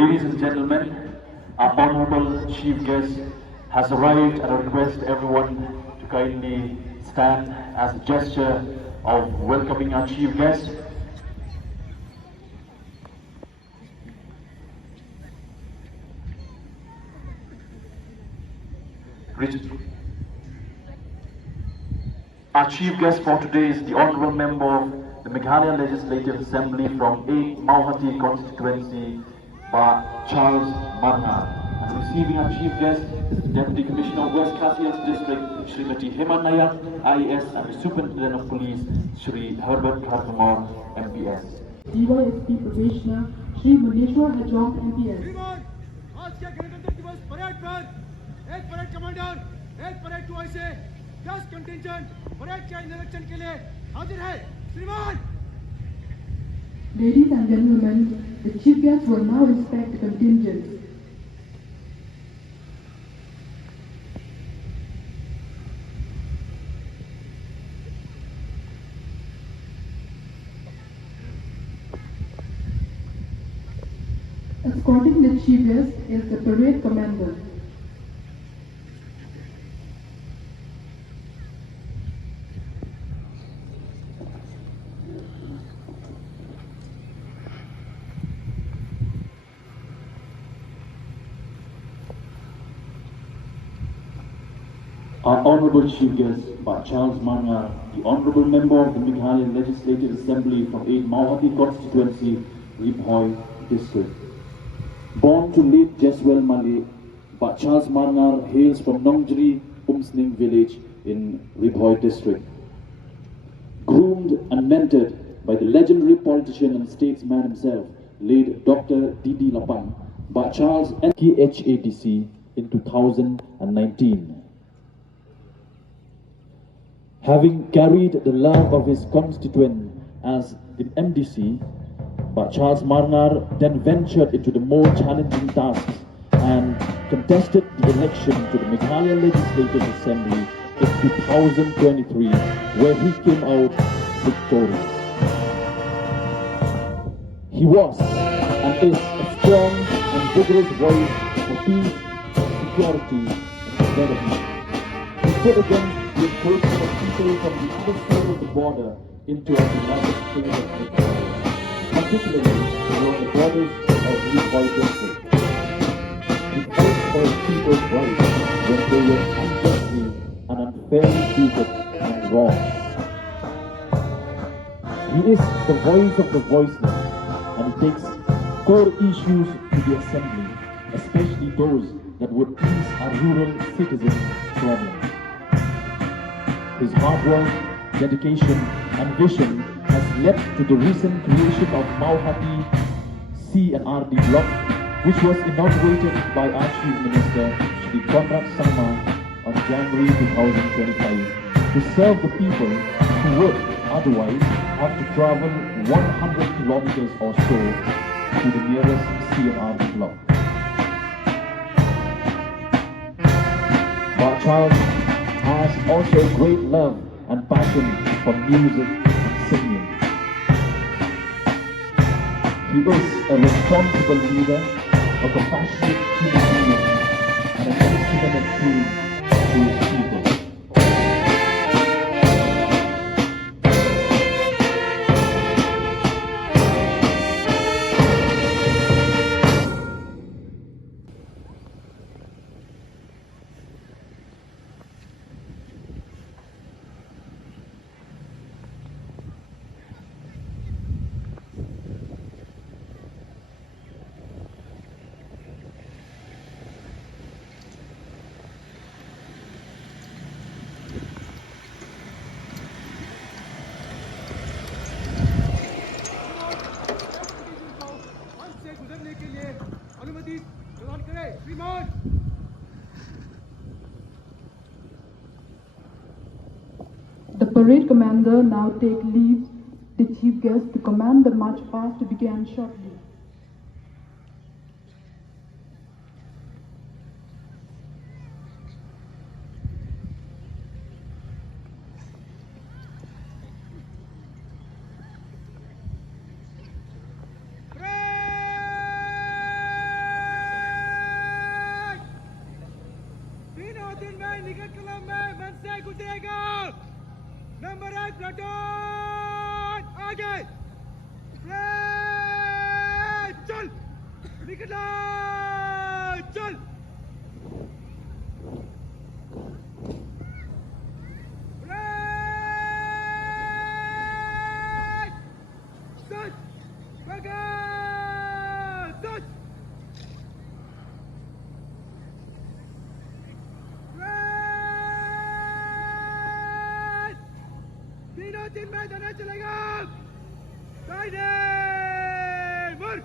Ladies and gentlemen, our honorable chief guest has arrived, and I request everyone to kindly stand as a gesture of welcoming our chief guest. Our chief guest for today is the honorable member of the Meghalaya Legislative Assembly from 8 Mauhati constituency, Charles Marnar. And receiving our chief guest is the Deputy Commissioner of West Khasi District, Srimati Hema Nayak, IAS, and the Superintendent of Police, Shri Herbert Kharkamar, MPS. DYSP Probationer, Shri Maneshwar Hajong, MPS. आज के गणतंत्र दिवस parade पर एक parade commander, एक parade to ऐसे 10 contingent parade के निरीक्षण के लिए हाजिर है। श्रीमान Ladies and gentlemen, the chief guest will now inspect the contingent. Escorting the chief guest is the parade commander. Our Honourable Chief Guest, Charles Marnar, the Honourable Member of the Meghalaya Legislative Assembly from 8 Mauhati constituency, Ribhoi District. Born to late Jeswell Mali, Charles Marnar hails from Nongstoin Umsning village in Ribhoi District. Groomed and mentored by the legendary politician and statesman himself, late Dr. D.D. Lapang, Charles entered HADC in 2019. Having carried the love of his constituent as the MDC, Charles Marnar then ventured into the more challenging tasks and contested the election to the Meghalaya Legislative Assembly in 2023, where he came out victorious. He was and is a strong and vigorous voice for peace, security, and development. He stood against the encroachment of people from the other side of the border into our beloved state of Victoria, particularly along the borders of Ribhoi District. He fought for his people's rights when they were unjustly and unfairly treated and wronged. He is the voice of the voiceless, and he takes core issues to the Assembly, especially those that would ease our rural citizens' problems. His hard work, dedication, and vision has led to the recent creation of Mauhati C&RD block, which was inaugurated by our Chief Minister, Shri Conrad Sangma, on January 2025, to serve the people who would otherwise have to travel 100 kilometers or so to the nearest C&RD block. But Charles has also great love and passion for music and singing. He is a responsible leader, a compassionate human being, and an instrument of truth to his people. The parade commander now takes leave the chief guest to command the march past to begin shortly. निकट कलम में मन से गुजरेगा। Number 1 platoon आगे। चल निकला चल। तीन में जाना चलेगा। दाहिने मुड़।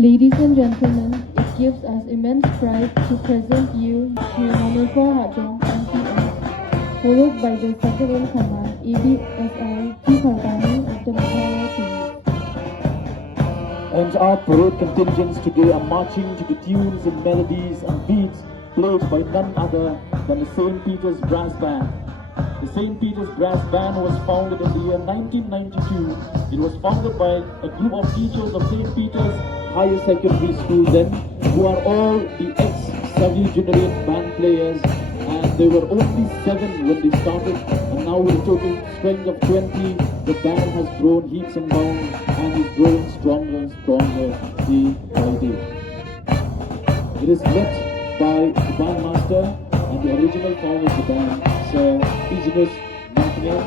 Ladies and gentlemen, it gives us immense pride to present you Ceremonial for Hajong MPS, followed by the Second in Command ABSI T-Kharkani of the Meghalaya Police. And our parade contingents today are marching to the tunes and melodies and beats played by none other than the St. Peter's Brass Band. The St. Peter's Brass Band was founded in the year 1992. It was founded by a group of teachers of St. Peter's Higher Secondary School then, who are all the ex-Soviet generation band players, and they were only 7 when they started, and now with a total strength of 20, the band has grown heaps and bounds and is growing stronger and stronger day by day. It is led by the bandmaster and the original form of the band, Sir Nongstoin.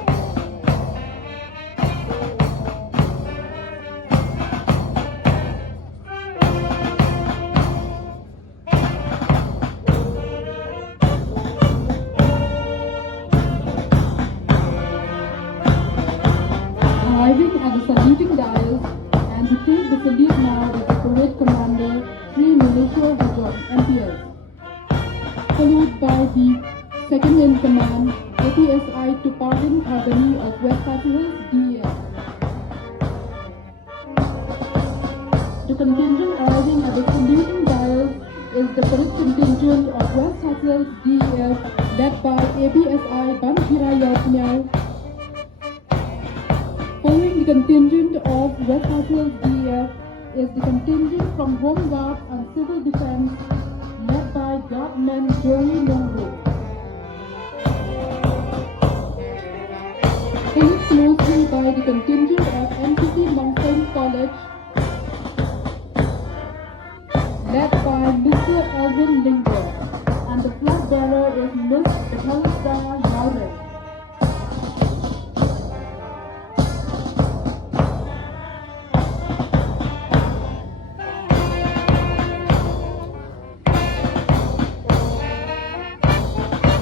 Arriving at the saluting dais, and to take the salute now is the parade commander, Sri Militia Hajong MPS, followed by the second in command, APSI Tuparin Khabani of West Fisheries DEF. The contingent arriving at the saluting dais is the parade contingent of West Fisheries DEF, led by APSI Banjira Yotmel. Following the contingent of West Fisheries DEF is the contingent from Home Guard and Civil Defense, led by Guardman Joey Longro. Followed closely by the contingent of NCC Nongstoin College, led by Mr. Alvin Linger, and the flag bearer is Miss Veterinary.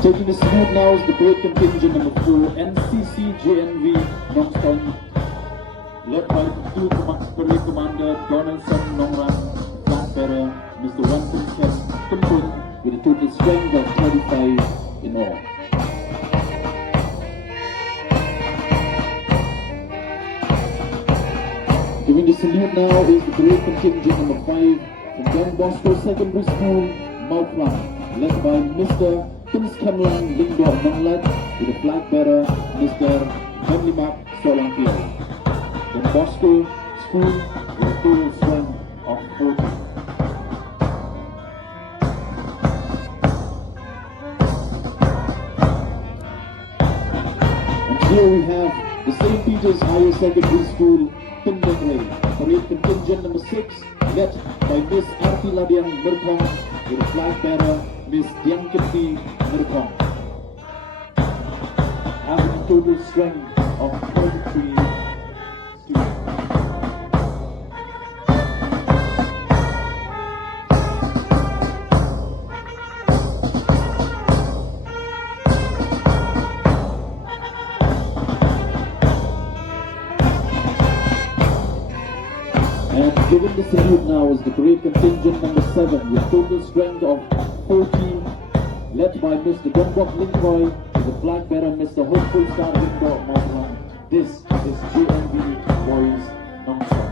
Taking the salute now is the parade contingent number 4, NCC JNV Nongstoin, led by the parade commander Donaldson Nongran, flag bearer Mr. Winston Kempton, with a total strength of 35 in all. Giving the salute now is the parade contingent number 5 from Don Bosco Secondary School, Mauplang, led by Mr. Prince Kemlang Lingdo Nonglat, with a flag bearer Mr. Benlimak Solankiel. Don Bosco School with a total strength of 40. And here we have the St. Peter's Higher Secondary School, Veterinary, parade contingent number 6, led by Miss Arti Ladian Mirkong, with a flag bearer Miss Diankiti Mirkong, having a total strength of 33 students. Giving the salute now is the parade contingent number 7 with total strength of 40, led by Mr. Dongbok Lingkoi with the flag bearer Mr. Hopeful Star Lingkoi Maulang. This is JNB Boys Nongstoin.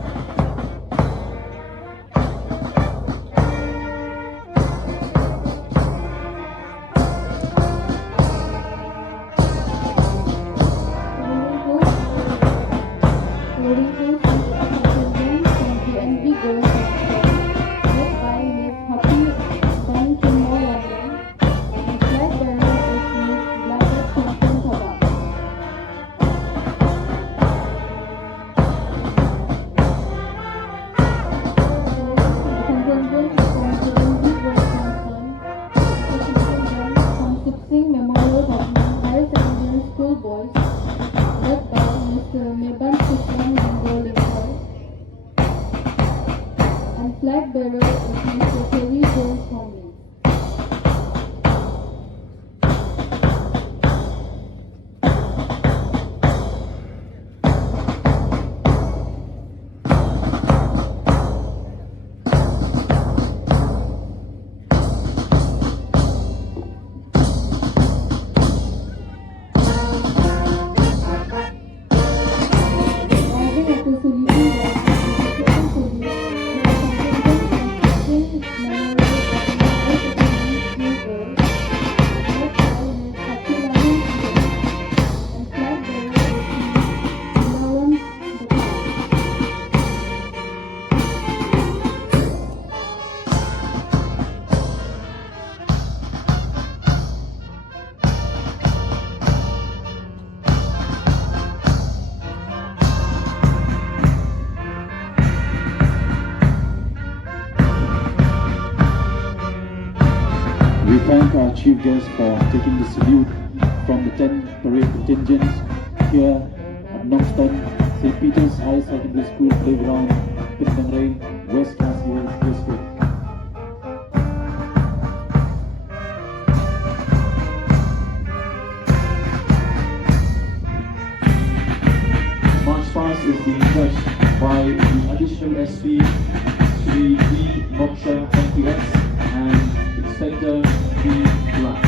Flag bearer is Mr. Terry Jones Homley. We thank our chief guest for taking the salute from the 10 parade contingents here at Nongstoin, St. Peter's High Secondary School Playground, Veterinary, West Khasi District. March past is being judged by the additional SV Sri V. Moksha MPS and Inspector V. Black.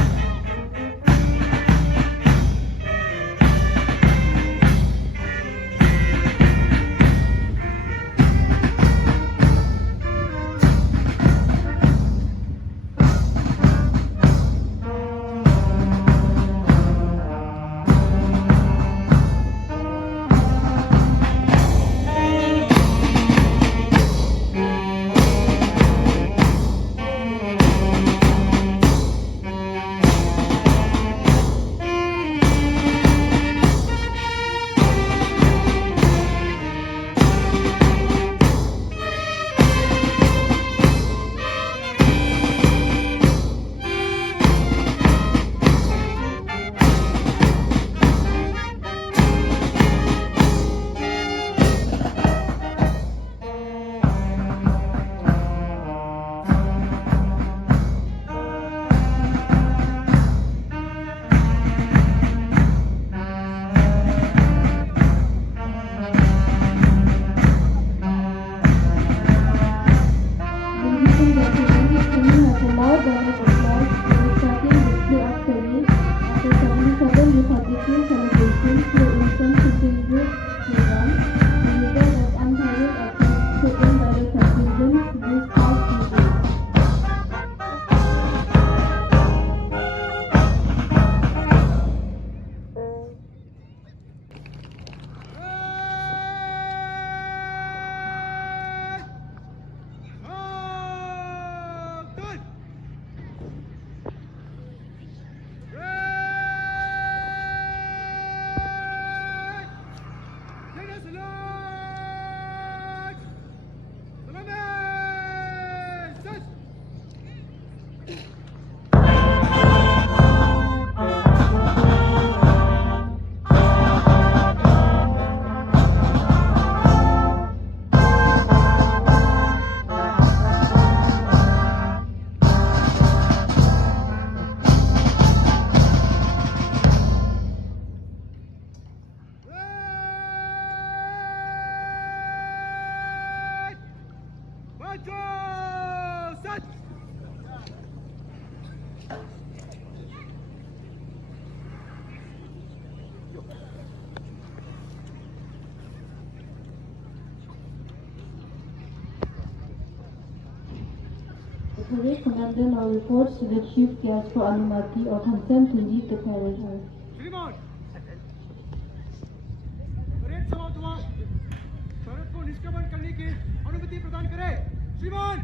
parade commander now reports to the chief guest for Anumati or consent to lead the parade. श्रीमान parade समाप्त हुआ parade को निष्क्रमण करने की अनुमति प्रदान करें श्रीमान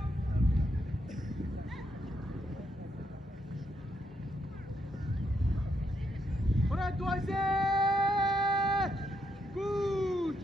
परेड द्वार से कूद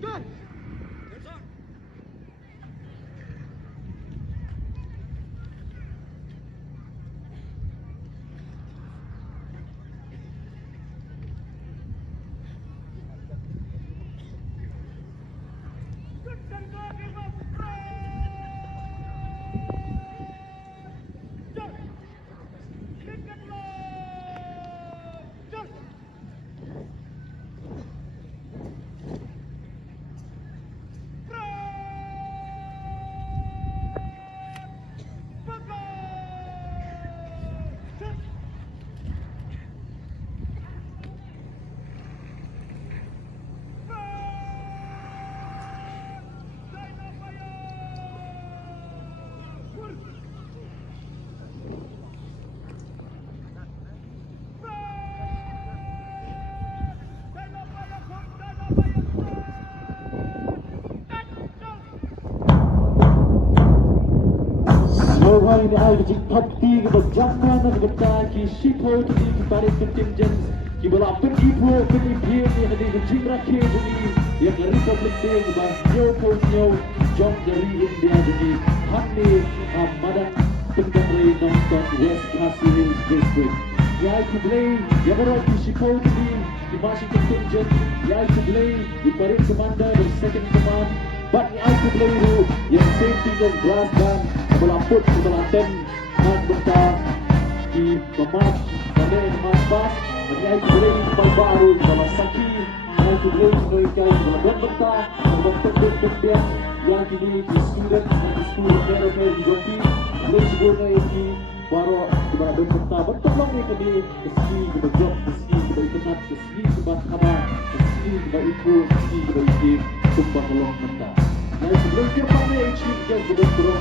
Ini air pati berjangka dan bertaki shipho to the Paris contingents. Ki bola penipu penipu ni hadi jingrakhe jadi yang republicday bahyo posnyo jom dari India jadi hati madan Veterinary Nongstoin West Khasi Hills district. Yai to play yamaro ki shipho to the Martian contingent. Yai to play the parade commander the second command. But I to play yang safety of brass band melaput sebelah ten dan berta di pemat dan emas bas dan I to play di baru sebelah saki I to play mereka sebelah dan berta sebelah pendek yang kini di student dan di student mereka di joki play sebenarnya ini baru sebelah dan berta bertolong ni kini keski kebejob keski kebekenat keski kebat kaba keski kebaiku keski kebaiki tumpah tolong berta. Yang sebelum dia pakai chief guest betul-betul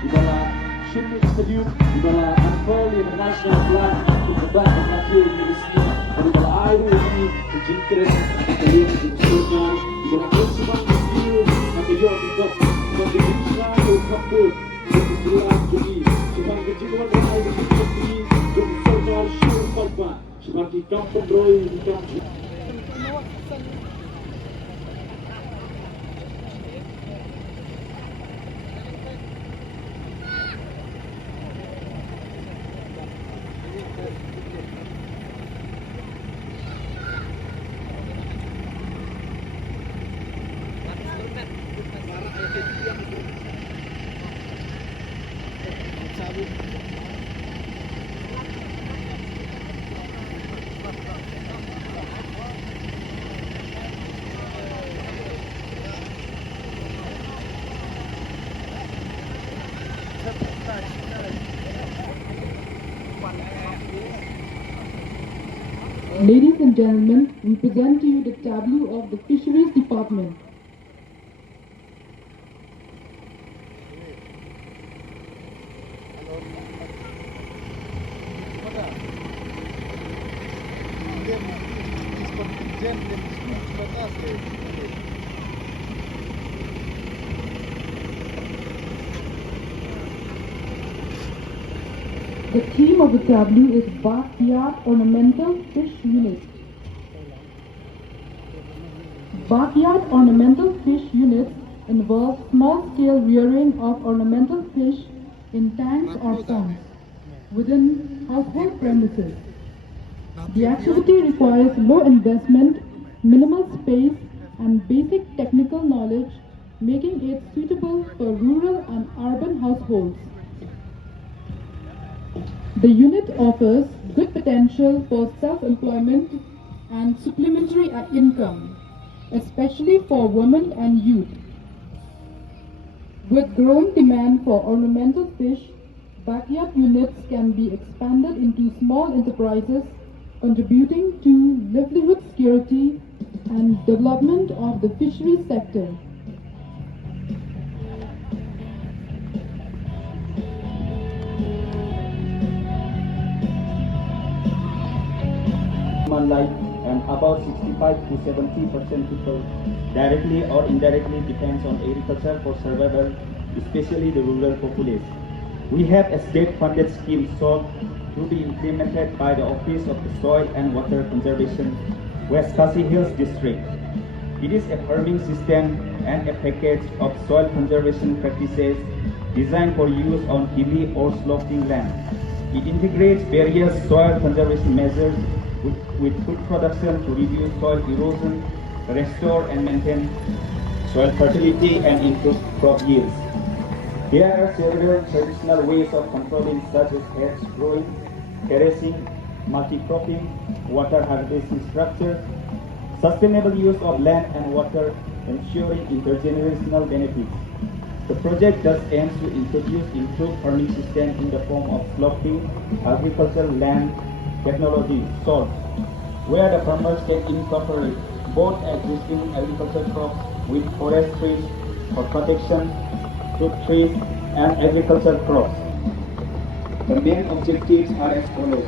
di bawah Shimmy Stadium, di bawah unfurl yang national flag untuk debat mengakhiri di sini, di bawah air ini jingrakhe kalian di Ceremonial, di bawah principal review atau yang dibuat contingent untuk kabut untuk jelas jadi sebagai kejiwaan dan air di sini untuk Ceremonial show kalpa sebagai kampung roy di kampung. Ladies and gentlemen, we present to you the tableau of the Fisheries Department. The theme of the tableau is Backyard Ornamental Fish Unit. Backyard ornamental fish units involve small-scale rearing of ornamental fish in tanks or ponds within household premises. The activity requires low investment, minimal space, and basic technical knowledge, making it suitable for rural and urban households. The unit offers good potential for self-employment and supplementary income, especially for women and youth. With growing demand for ornamental fish, backyard units can be expanded into small enterprises, contributing to livelihood security and development of the fisheries sector. human life, and about 65 to 70% people directly or indirectly depends on agriculture for survival, especially the rural population. We have a state-funded scheme sought to be implemented by the Office of the Soil and Water Conservation, West Khasi Hills District. It is a farming system and a package of soil conservation practices designed for use on hilly or sloping land. It integrates various soil conservation measures with food production to reduce soil erosion, restore and maintain soil fertility, and improve crop yields. There are several traditional ways of controlling, such as hedge growing, terracing, multi-cropping, water harvesting structures, sustainable use of land and water, ensuring intergenerational benefits. The project thus aims to introduce improved farming system in the form of sloping agricultural land technology (SALT), where the farmers can incorporate both existing agricultural crops with forest trees for protection, fruit trees, and agricultural crops. The main objectives are as follows.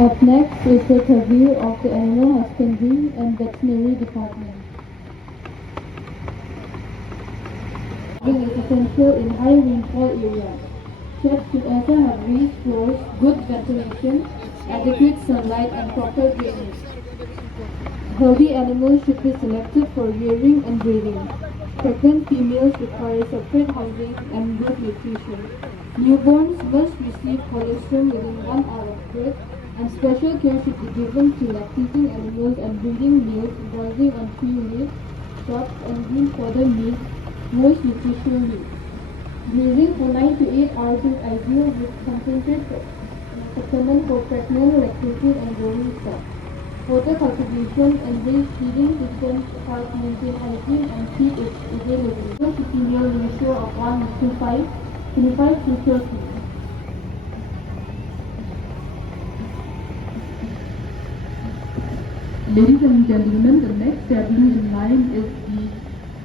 Up next is the review of the Animal Husbandry and Veterinary Department. It is essential in high rainfall areas. Sheds should also have raised floors, good ventilation, adequate sunlight, and proper drainage. Healthy animals should be selected for rearing and breeding. Pregnant females require separate housing and good nutrition. Newborns must receive colostrum within 1 hour of birth, and special care should be given to lactating animals and breeding males browsing on tree roots, shrubs, and green fodder meat most nutritional needs. Grazing for 9 to 8 hours is ideal with concentrated supplement for pregnant, lactating, and growing stock. Water cultivation and raised feeding systems help maintain hygiene and keep its availability. To female ratio of 1:5, 25 to 30. Ladies and gentlemen, the next tableau in line is the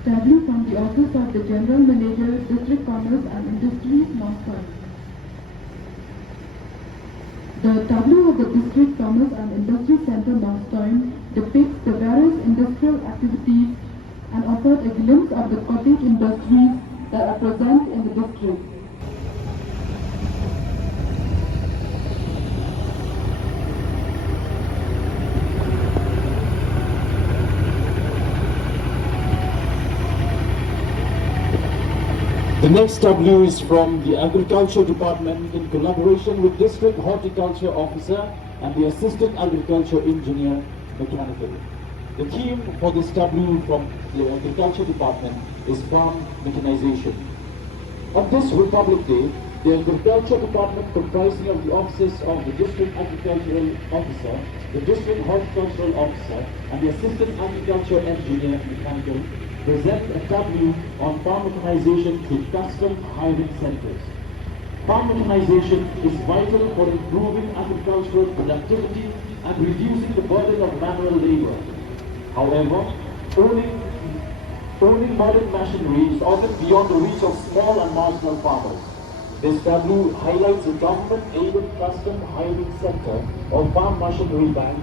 tableau from the Office of the General Manager, District Commerce and Industries, Nongstoin. The tableau of the District Commerce and Industry Center, Nongstoin, depicts the various industrial activities and offers a glimpse of the cottage industries that are present in the district. The next tableau is from the Agriculture Department in collaboration with District Horticulture Officer and the Assistant Agriculture Engineer, Mechanical. The theme for this tableau from the Agriculture Department is farm mechanization. On this Republic Day, the Agriculture Department, comprising of the offices of the District Agricultural Officer, the District Horticultural Officer, and the Assistant Agriculture Engineer, Mechanical, present a tableau on farm mechanization through custom hiring centers. Farm mechanization is vital for improving agricultural productivity and reducing the burden of manual labor. However, owning modern machinery is often beyond the reach of small and marginal farmers. This tableau highlights a government-aided custom hiring center or farm machinery bank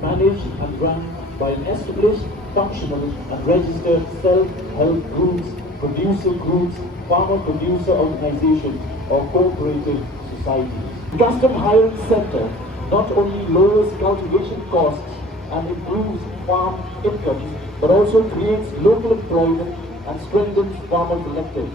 managed and run by an established, functional and registered self-help groups, producer groups, farmer-producer organizations or cooperative societies. The Custom Hiring Center not only lowers cultivation costs and improves farm income, but also creates local employment and strengthens farmer collectives.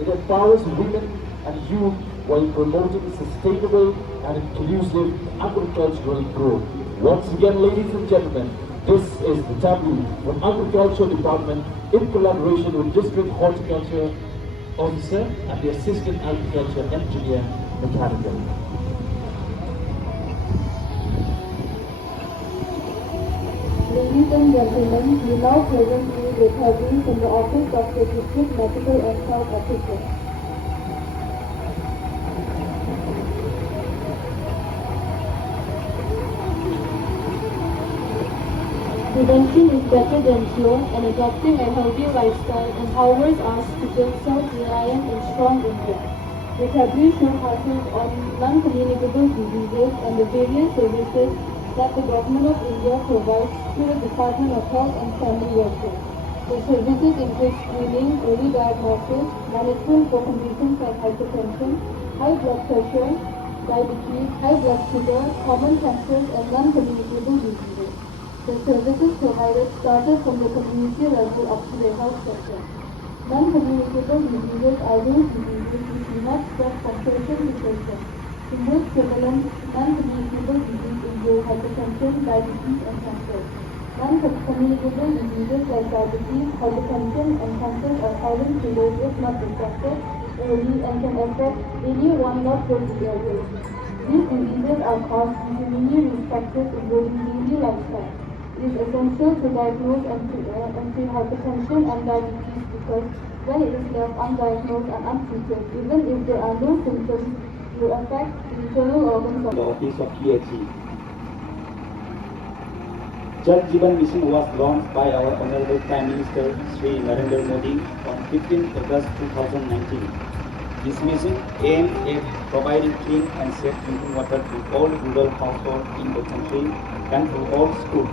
It empowers women and youth while promoting sustainable and inclusive agricultural growth. Once again, ladies and gentlemen, this is the tableau from Agriculture Department in collaboration with District Horticulture Officer and the Assistant Agriculture Engineer, Mechanical. Ladies and gentlemen, we now present you with tableau from the Office of the District Medical and Health Officer. Prevention is better than cure, and adopting a healthy lifestyle empowers us to build self-reliant and strong India. The tableau focuses on non-communicable diseases and the various services that the Government of India provides through the Department of Health and Family Welfare. The services include screening, early diagnosis, management for conditions like hypertension, high blood pressure, diabetes, high blood sugar, common cancers, and non-communicable diseases. The services provided started from the community level up to the health sector. Non-communicable diseases are those diseases which do not spread from person to person. The most prevalent non-communicable disease include hypertension, diabetes, and cancer. Non-communicable diseases like diabetes, hypertension, and cancer are silent killers if not detected early and can affect anyone not very ill. These diseases are caused due to many risk factors including daily lifestyle. It is essential to diagnose and treat hypertension and diabetes because when it is left undiagnosed and untreated, even if there are no symptoms, it will affect the internal organs of the office of PHE. Jal Jeevan Mission was launched by our Honorable Prime Minister Sri Narendra Modi on 15 August 2019. This mission aimed at providing clean and safe drinking water to all rural households in the country and to all schools,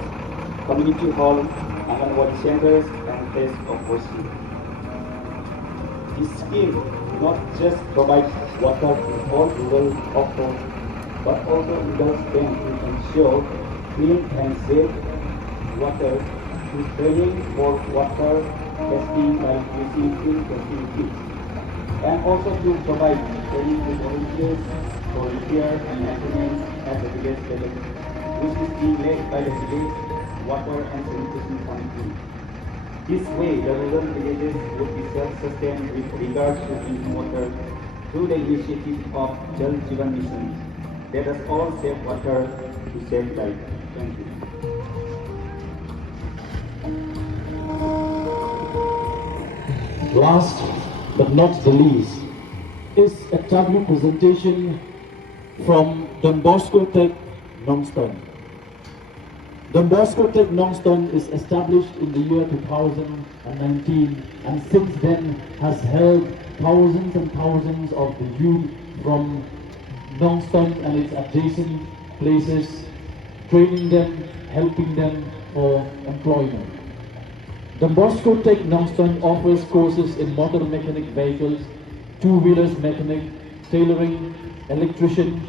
community halls, Anganwadi centers, and places of worship. This scheme not just provides water to all rural households, but also indulges them to ensure clean and safe water through training for water testing by using field facilities, and also to provide training to volunteers for repair and maintenance at the village level, which is being led by the village water and sanitation committee. This way, the rural villages would be self-sustained with regard to drinking water through the initiative of Jal Jeevan Mission. Let us all save water to save life. Thank you. Last but not the least is a tableau presentation from Don Bosco Tech Nongstoin. Don Bosco Tech Nongstoin is established in the year 2019 and since then has held thousands and thousands of the youth from Nongstoin and its adjacent places, training them, helping them for employment. Don Bosco Tech Nongstoin offers courses in motor mechanic vehicles, two-wheelers mechanic, tailoring, electrician,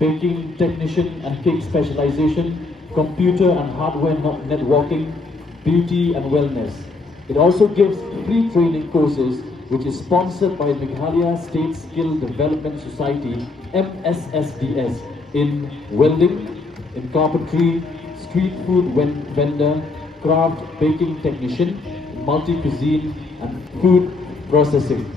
baking technician and cake specialization, computer and hardware networking, beauty and wellness. It also gives free training courses which is sponsored by Meghalaya State Skill Development Society MSSDS in welding, in carpentry, street food vendor, craft baking technician, multi-cuisine and food processing.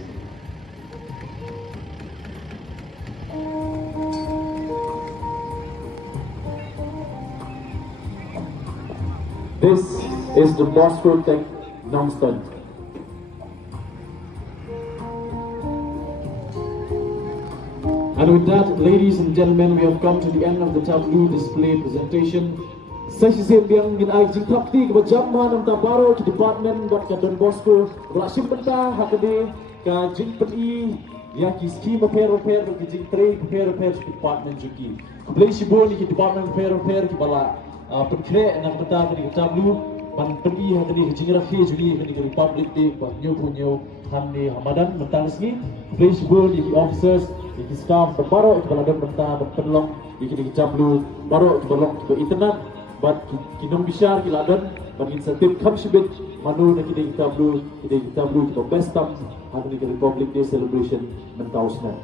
This is the Bosco Tech Nongstoin. And with that, ladies and gentlemen, we have come to the end of the tableau display presentation. Sesi sembiang ginai jingrakhe ke berjamaah nam tabaro ke department buat ke Don Bosco berlasim benda hakade ke jingpeti ya ki ski repair ke jingtre repair ke department juki keblai sibon ke department repair ke bala perkre nak beta ke tableau ban peti hakade ke jingrakhe juli ke republicday buat nyo hamni hamadan mentang sini keblai sibon ke officers ke staff berbaro ke bala dan benta berpenolong ke tableau baro ke balong ke internet but kinong bishar kiladan bagi insentif kamsibet manu na kita tableau kita best time hari Republic Day celebration mentausna.